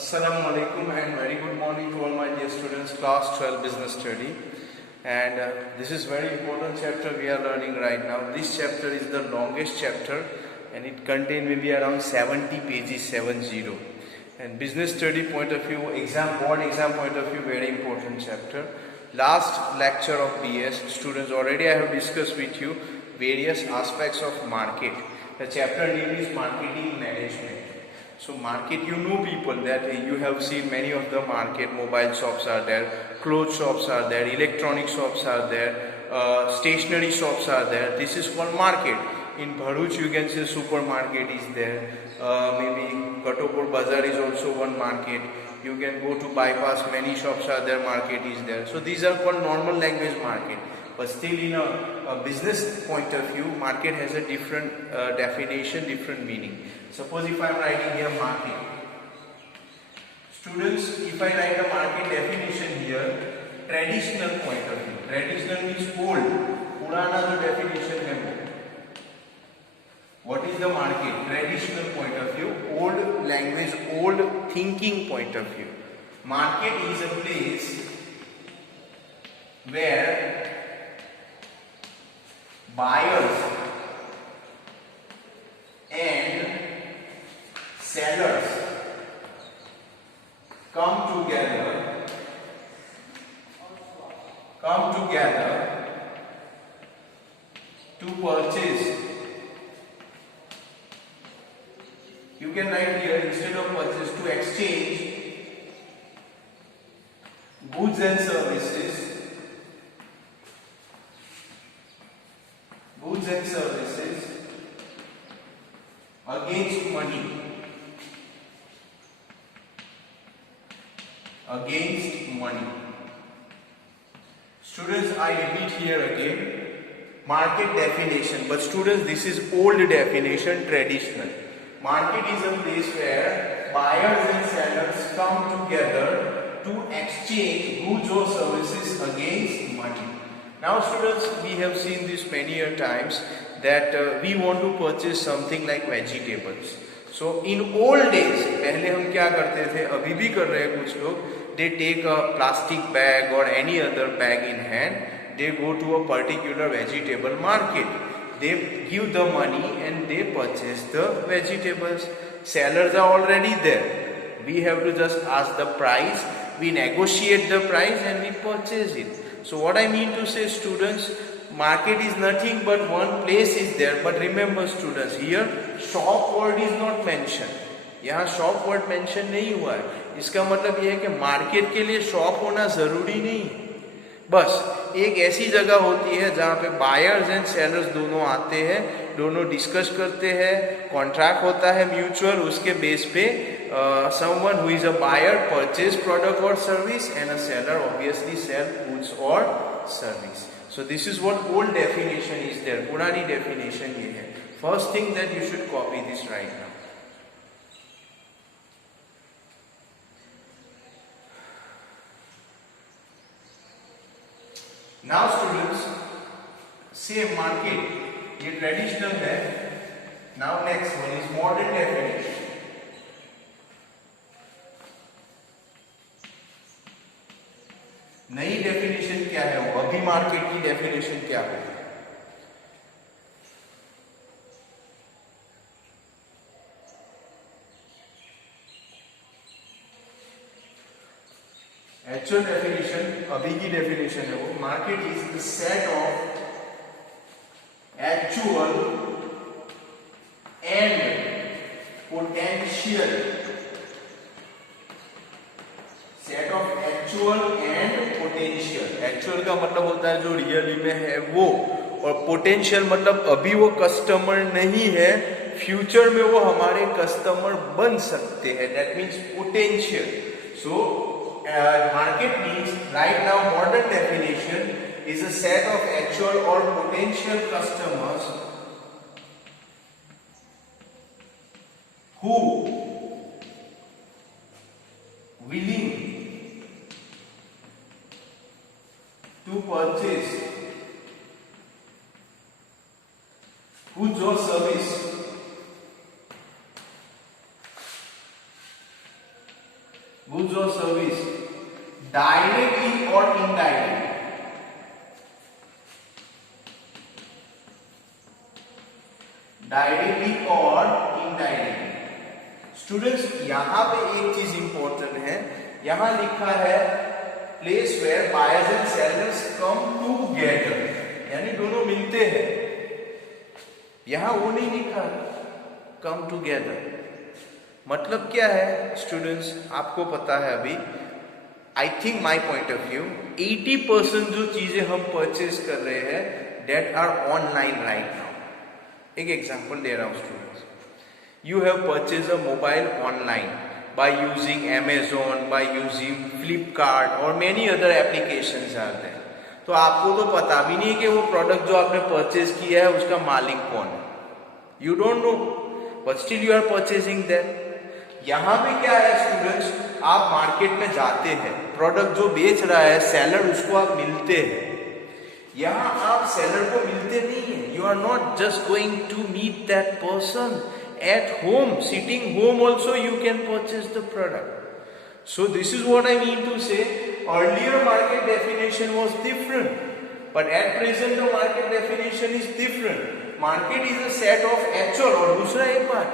Assalamu alaikum and very good morning to all my dear students, class 12 business study. And this is very important chapter we are learning right now. This chapter is the longest chapter and it contains maybe around 70 pages, 70. And business study point of view, board exam point of view, very important chapter. Last lecture of BS, students, already I have discussed with you various aspects of market. The chapter name is Marketing Management. So market, you know people that you have seen many of the market, mobile shops are there, clothes shops are there, electronic shops are there, stationery shops are there. This is called market. In Bharuch you can say supermarket is there, maybe Katopur Bazaar is also one market. You can go to bypass, many shops are there, market is there. So these are called normal language market. But still in a business point of view, market has a different definition, different meaning. Suppose if I am writing here market. Students, if I write a market definition here, traditional point of view. Traditional means old. Purana jo definition hai wo. What is the market? Traditional point of view, old language, old thinking point of view. Market is a place where buyers and sellers come together to purchase. You can write here instead of purchase, to exchange goods and services. Against money. Students, I repeat here again, market definition. But students, this is old definition, traditional. Market is a place where buyers and sellers come together to exchange goods or services against money. Now students, we have seen this many a times that we want to purchase something like vegetables. So in old days, पहले हम क्या करते थे, अभी भी कर रहे हैं कुछ लोग, they take a plastic bag or any other bag in hand, they go to a particular vegetable market. They give the money and they purchase the vegetables. Sellers are already there. We have to just ask the price, we negotiate the price and we purchase it. So what I mean to say, students, market is nothing but one place is there. But remember students, here shop word is not mentioned. यहाँ shop word mention नहीं हुआ है. इसका मतलब यह है कि market के लिए शॉप होना जरूरी नहीं है. बस एक ऐसी जगह होती है जहाँ पे बायर्स एंड सेलर्स दोनों आते हैं, दोनों डिस्कस करते हैं, कॉन्ट्रैक्ट होता है म्यूचुअल, उसके बेस पे someone who is a buyer purchase product or service and a seller obviously sell goods or service. So this is what old definition is there. पुरानी definition ये है. First thing that you should copy this right now. Now students, same market, ये traditional है. Now next one is modern definition. नई definition क्या है वो, अभी मार्केट की डेफिनेशन क्या है? एक्चुअल डेफिनेशन, अभी की डेफिनेशन है वो, market is the set of actual and potential, set of actual and potential. Actual का मतलब होता है जो रियली में है वो, और पोटेंशियल मतलब अभी वो कस्टमर नहीं है, फ्यूचर में वो हमारे कस्टमर बन सकते हैं. That means potential. So market means right now modern definition is a set of actual or potential customers who willing to purchase goods or service Directly or indirectly. Directly or indirectly. Students, यहां पे एक चीज important है, यहां लिखा है place where buyers and sellers come together, यानी दोनों मिलते हैं। यहां वो नहीं लिखा कम टूगेदर। मतलब क्या है स्टूडेंट्स, आपको पता है अभी, I think my point of view 80% जो चीजें हम परचेज कर रहे हैं that are online right now. एक एग्जांपल दे रहा हूं students, you have purchase a mobile online by using Amazon, by using Flipkart और many other applications आते हैं। तो आपको तो पता भी नहीं है कि वो प्रोडक्ट जो आपने परचेज किया है उसका मालिक कौन है। You don't know, but still you are purchasing that. यहाँ पे क्या है स्टूडेंट्स, आप मार्केट में जाते हैं, प्रोडक्ट जो बेच रहा है सेलर, उसको आप मिलते हैं। यहाँ आप सेलर को मिलते नहीं है। You are not just going to meet that person. At home, sitting home also you can purchase the product. So this is what I mean to say, earlier market definition was different, but at present the market definition is different. Market is a set of actual, और दूसरा एक बात,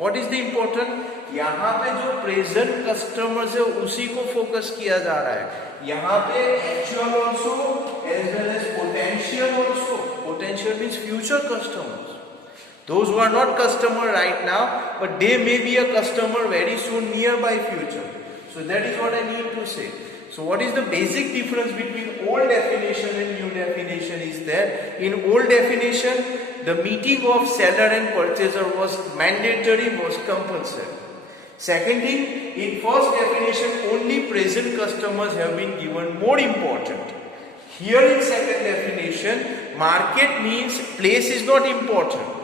what is the important, यहाँ पे जो present customers है उसी को focus किया जा रहा है। यहाँ पे actual also as well as potential also. Potential means future customers. Those who are not customer right now, but they may be a customer very soon, nearby future. So that is what I mean to say. So what is the basic difference between old definition and new definition is that in old definition, the meeting of seller and purchaser was mandatory, was compulsory. Second thing, in first definition, only present customers have been given more important. Here in second definition, market means place is not important.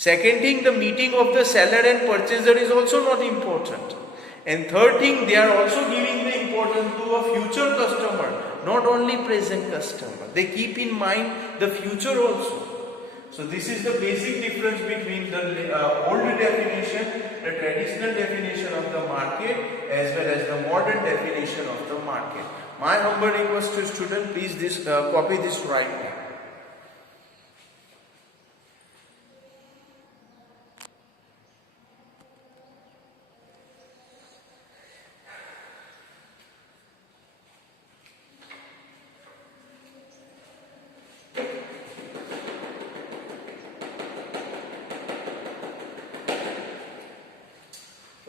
Second thing, the meeting of the seller and purchaser is also not important. And third thing, they are also giving the importance to a future customer, not only present customer. They keep in mind the future also. So this is the basic difference between the old definition, the traditional definition of the market, as well as the modern definition of the market. My humble request to students, please copy this right now.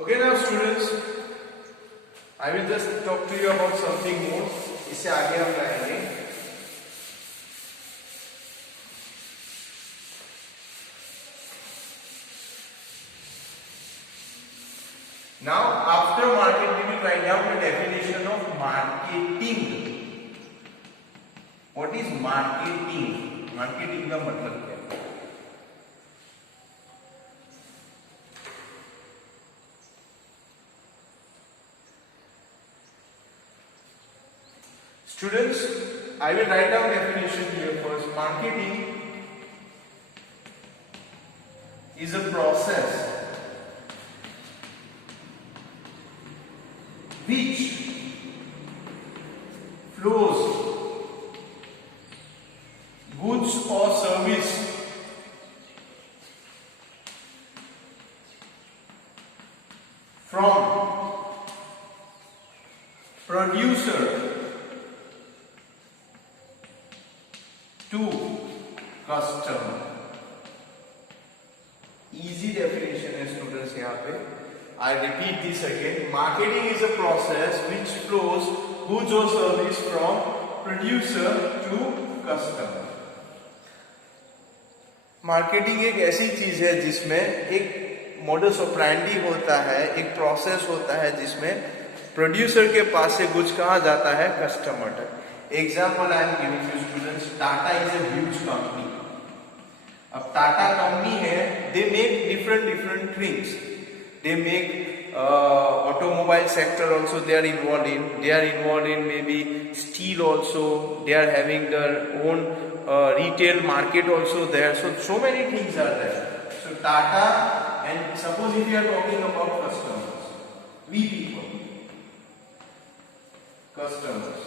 Okay, now students, I will just talk to you about something more. इससे आगे हम जाएंगे। Now, after market, we will write down the definition of marketing. What is marketing? Marketing का मतलब क्या है? Students, I will write down definition here first. Marketing is a process which flows goods or service from producer to customer. Easy definition है students यहाँ पे. I repeat this again. Marketing is a process which flows goods or service from producer to customer. Marketing एक ऐसी चीज है जिसमें एक modus operandi होता है, एक प्रोसेस होता है जिसमें प्रोड्यूसर के पास से गुड्स कहाँ जाता है, कस्टमर तक. Example I am giving you students. Tata is a huge company. अब टाटा कंपनी है, they make different things. They make automobile sector also they are involved in maybe steel also. They are having their own retail market also there. So many things are there. So Tata, and suppose if you are talking about customers, we people. Customers.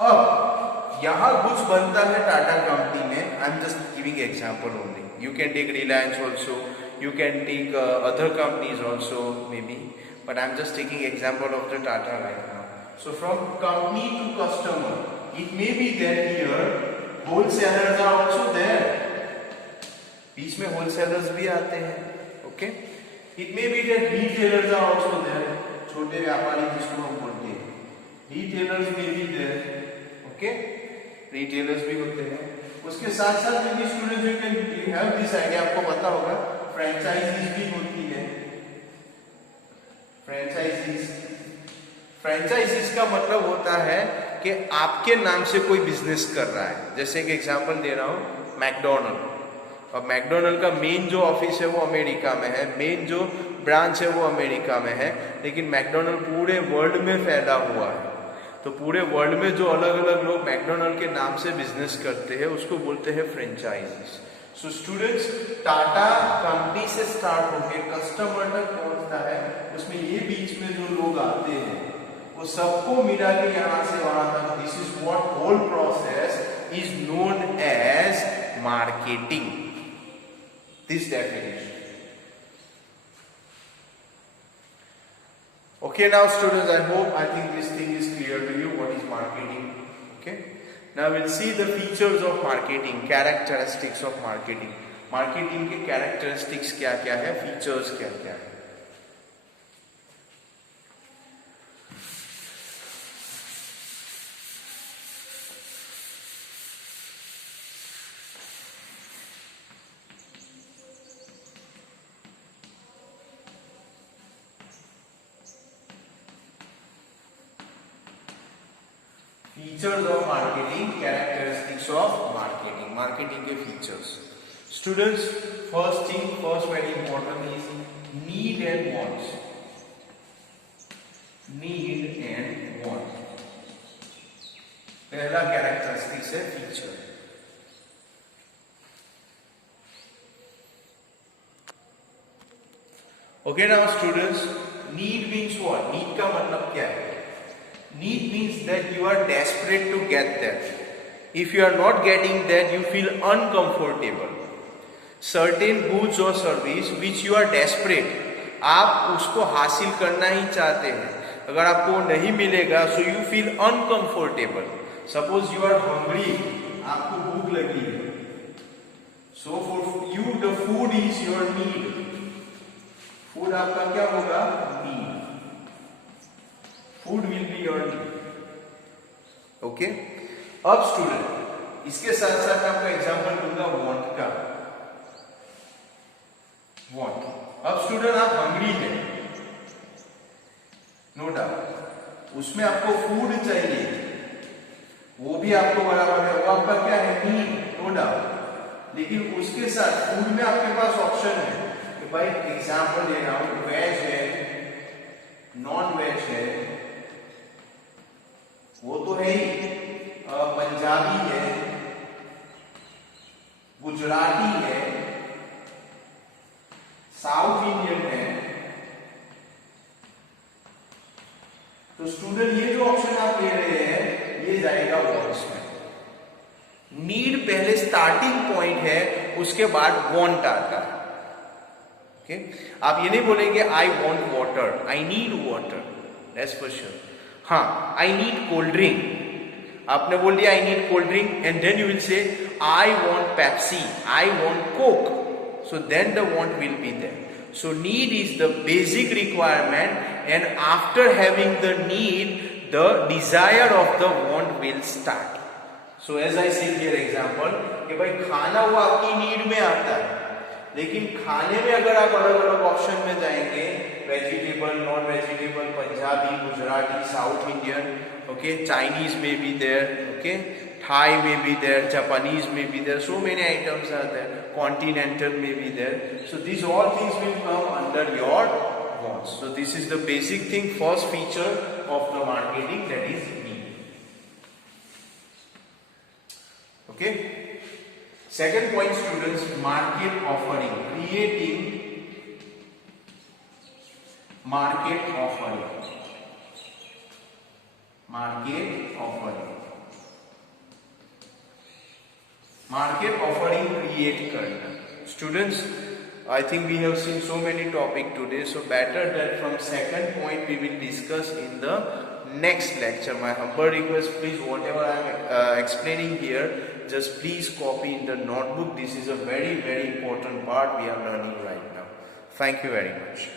अब यहां कुछ बनता है Tata company में, I am just giving example only, you can take Reliance also, you can take other companies also maybe, but I'm just taking example of the Tata right now. So from company to customer, it may be there here, wholesalers are also there. बीच में wholesalers भी आते हैं, okay? It may be that retailers are also there, छोटे व्यापारी जिसको हम बोलते हैं, retailers may be there, okay? Retailers भी होते हैं। उसके साथ साथ में students you can have this idea, आपको पता होगा, franchises भी होती है। फ्रेंचाइजीज का मतलब होता है कि आपके नाम से कोई बिजनेस कर रहा है। जैसे एक एग्जांपल दे रहा हूं, मैकडोनल्ड। और मैकडोनल्ड का मेन जो ऑफिस है वो अमेरिका में है, मेन जो ब्रांच है वो अमेरिका में है, लेकिन मैकडोनल्ड पूरे वर्ल्ड में फैला हुआ है। तो पूरे वर्ल्ड में जो अलग अलग लोग मैकडोनल्ड के नाम से बिजनेस करते हैं उसको बोलते हैं franchises. So students, Tata company से स्टार्ट होके कस्टमर तक पहुंचता है, उसमें ये बीच में जो लोग आते हैं वो सबको मिला के यहां से वहां तक, this is what whole process is known as marketing, this definition. Okay, now students, I think this thing is clear to you, what is marketing. Okay, now we'll see the features of marketing, characteristics of marketing. Marketing के characteristics क्या क्या है, features क्या क्या है। Features of marketing, characteristics of marketing, marketing के features. Students, first very important is need and wants. Need and want पहला characteristics है, feature. Okay, now students, need means what? Need का मतलब क्या है? Need means that you are desperate to get that. If you are not getting that, you feel uncomfortable. Certain goods or service which you are desperate, आप उसको हासिल करना ही चाहते हैं, अगर आपको नहीं मिलेगा so you feel uncomfortable. Suppose you are hungry, आपको भूख लगी है, so for you the food is your need. Food आपका क्या होगा? Need. Food will be your need. Okay, अब स्टूडेंट, इसके साथ साथ आपको एग्जांपल दूंगा वांट का। वांट, अब स्टूडेंट आप हंग्री हैं, नो डाउट, उसमें आपको फूड चाहिए, वो भी आपको बराबर है, वो आपका क्या है? Need, no doubt. लेकिन उसके साथ फूड में आपके पास ऑप्शन है कि भाई एग्जांपल दे रहा हूं, वेज है, नॉन वेज है, वो तो है ही, पंजाबी है, गुजराती है, साउथ इंडियन है। तो स्टूडेंट ये जो ऑप्शन आप ले रहे हैं ये जाएगा वांट्स में। नीड पहले स्टार्टिंग पॉइंट है, उसके बाद वांट आता है। ओके, आप ये नहीं बोलेंगे I want water, I need water, that's for sure. हाँ, आई नीड कोल्ड ड्रिंक, आपने बोल दिया I need cold drink, and then you will say I want Pepsi, I want Coke, so then the want will be there. So need is the basic requirement, and after having the need the desire of the want will start. So as I said here example कि भाई खाना वो आपकी need में आता है, लेकिन खाने में अगर आप अलग अलग ऑप्शन में जाएंगे, vegetable, non vegetable, Punjabi, Gujarati, south Indian, okay, Chinese में बी देयर, ओके, थाई में बी देयर, जापानीज में be there, so many items are there, continental में be there, so this all things will come under your wants. So this is the basic thing, first feature of the marketing, that is need. Okay, second point students, market offering, creating market offering, Market offering. Market offering create करना. Students, I think we have seen so many topics today, so better that from second point we will discuss in the next lecture. My humble request, please, whatever I am explaining here, just please copy in the notebook. This is a very important part we are learning right now. Thank you very much.